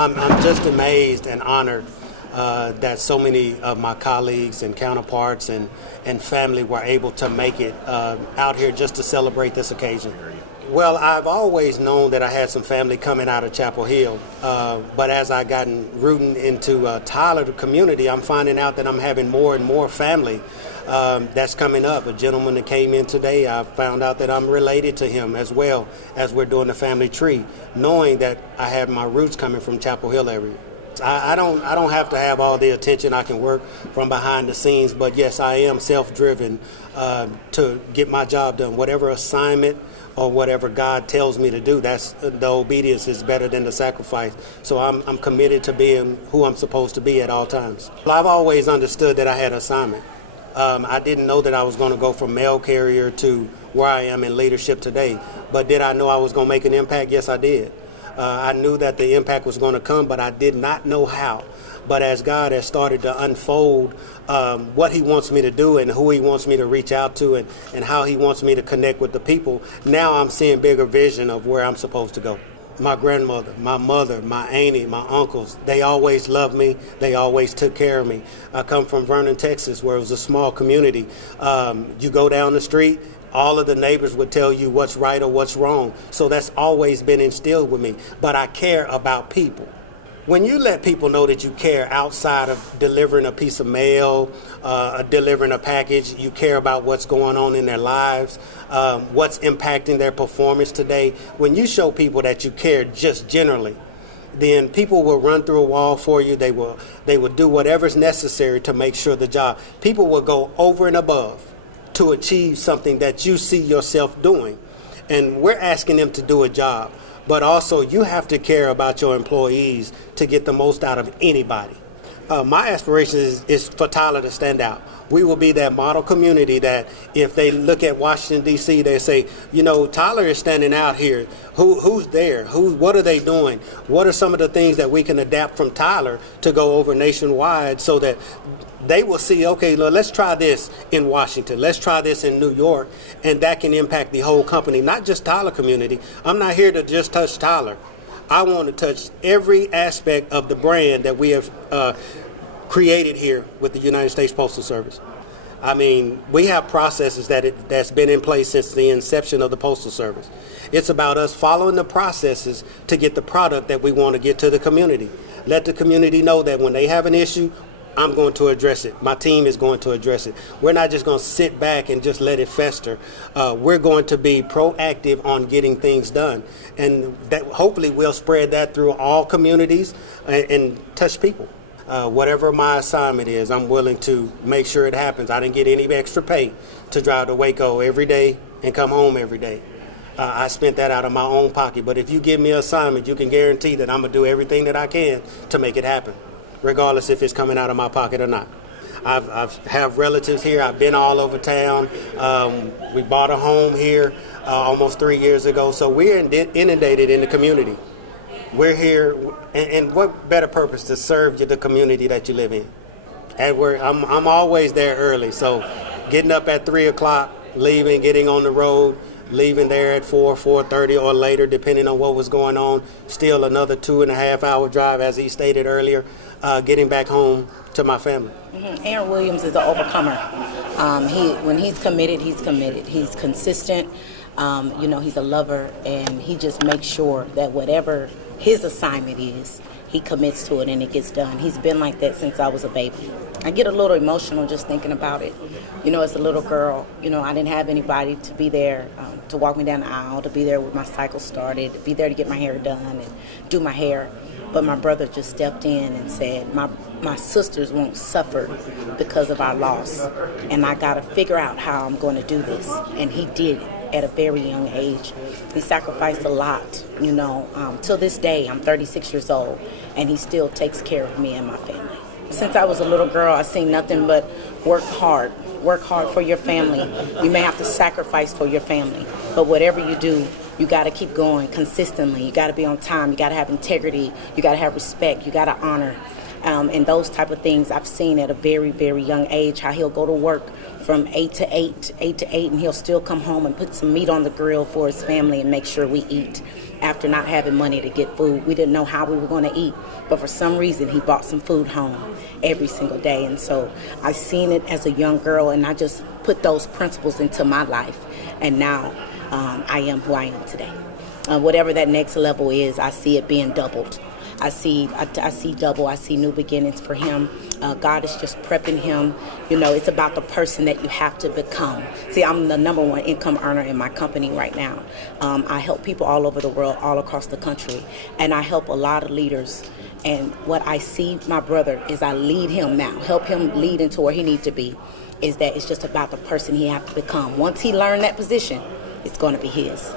I'm just amazed and honored that so many of my colleagues and counterparts and family were able to make it out here just to celebrate this occasion. Well, I've always known that I had some family coming out of Chapel Hill, but as I gotten rooting into Tyler, the community, I'm finding out that I'm having more and more family that's coming up. A gentleman that came in today, I found out that I'm related to him as well as we're doing the family tree, knowing that I have my roots coming from Chapel Hill area. I don't have to have all the attention. I can work from behind the scenes, but yes, I am self-driven to get my job done. Whatever assignment or whatever God tells me to do, that's the obedience is better than the sacrifice. So I'm committed to being who I'm supposed to be at all times. I've always understood that I had an assignment. I didn't know that I was going to go from mail carrier to where I am in leadership today. But did I know I was going to make an impact? Yes, I did. I knew that the impact was going to come, but I did not know how. But as God has started to unfold what he wants me to do and who he wants me to reach out to and how he wants me to connect with the people, now I'm seeing bigger vision of where I'm supposed to go. My grandmother, my mother, my auntie, my uncles, they always loved me. They always took care of me. I come from Vernon, Texas, where it was a small community. You go down the street, all of the neighbors would tell you what's right or what's wrong. So that's always been instilled with me. But I care about people. When you let people know that you care outside of delivering a piece of mail, delivering a package, you care about what's going on in their lives, what's impacting their performance today. When you show people that you care just generally, then people will run through a wall for you. They will do whatever's necessary to make sure the job. People will go over and above to achieve something that you see yourself doing. And we're asking them to do a job. But also you have to care about your employees to get the most out of anybody. My aspiration is for Tyler to stand out. We will be that model community that if they look at Washington, D.C., they say, you know, Tyler is standing out here. Who's there? What are they doing? What are some of the things that we can adapt from Tyler to go over nationwide so that they will see, okay, let's try this in Washington. Let's try this in New York. And that can impact the whole company, not just Tyler community. I'm not here to just touch Tyler. I want to touch every aspect of the brand that we have created here with the United States Postal Service. I mean, we have processes that's been in place since the inception of the Postal Service. It's about us following the processes to get the product that we want to get to the community. Let the community know that when they have an issue, I'm going to address it. My team is going to address it. We're not just going to sit back and just let it fester. We're going to be proactive on getting things done. And that hopefully we'll spread that through all communities and touch people. Whatever my assignment is, I'm willing to make sure it happens. I didn't get any extra pay to drive to Waco every day and come home every day. I spent that out of my own pocket. But if you give me an assignment, you can guarantee that I'm going to do everything that I can to make it happen, regardless if it's coming out of my pocket or not. I have relatives here. I've been all over town. We bought a home here almost 3 years ago. So we're inundated in the community. We're here, and what better purpose to serve the community that you live in? I'm always there early, so getting up at 3 o'clock, leaving, getting on the road, leaving there at 4:30 or later, depending on what was going on. Still another 2.5 hour drive, as he stated earlier, getting back home to my family. Mm-hmm. Aaron Williams is an overcomer. When he's committed, he's committed. He's consistent. He's a lover, and he just makes sure that whatever his assignment is, he commits to it and it gets done. He's been like that since I was a baby. I get a little emotional just thinking about it. As a little girl, I didn't have anybody to be there to walk me down the aisle, to be there when my cycle started, to be there to get my hair done and do my hair. But my brother just stepped in and said, my sisters won't suffer because of our loss. And I got to figure out how I'm going to do this. And he did it at a very young age. He sacrificed a lot, Till this day, I'm 36 years old, and he still takes care of me and my family. Since I was a little girl, I've seen nothing but work hard. Work hard for your family. You may have to sacrifice for your family, but whatever you do, you got to keep going consistently. You got to be on time. You got to have integrity. You got to have respect. You got to honor. And those type of things I've seen at a very, very young age, how he'll go to work from 8 to 8, and he'll still come home and put some meat on the grill for his family and make sure we eat. after not having money to get food. We didn't know how we were going to eat, but for some reason he brought some food home every single day. And so I seen it as a young girl, and I just put those principles into my life, and now I am who I am today. Whatever that next level is, I see it being doubled. I see double. I see new beginnings for him. God is just prepping him. It's about the person that you have to become. See, I'm the #1 income earner in my company right now. I help people all over the world, all across the country, and I help a lot of leaders. And what I see, my brother, is I lead him now, help him lead into where he needs to be, is that it's just about the person he has to become. Once he learned that position, it's going to be his.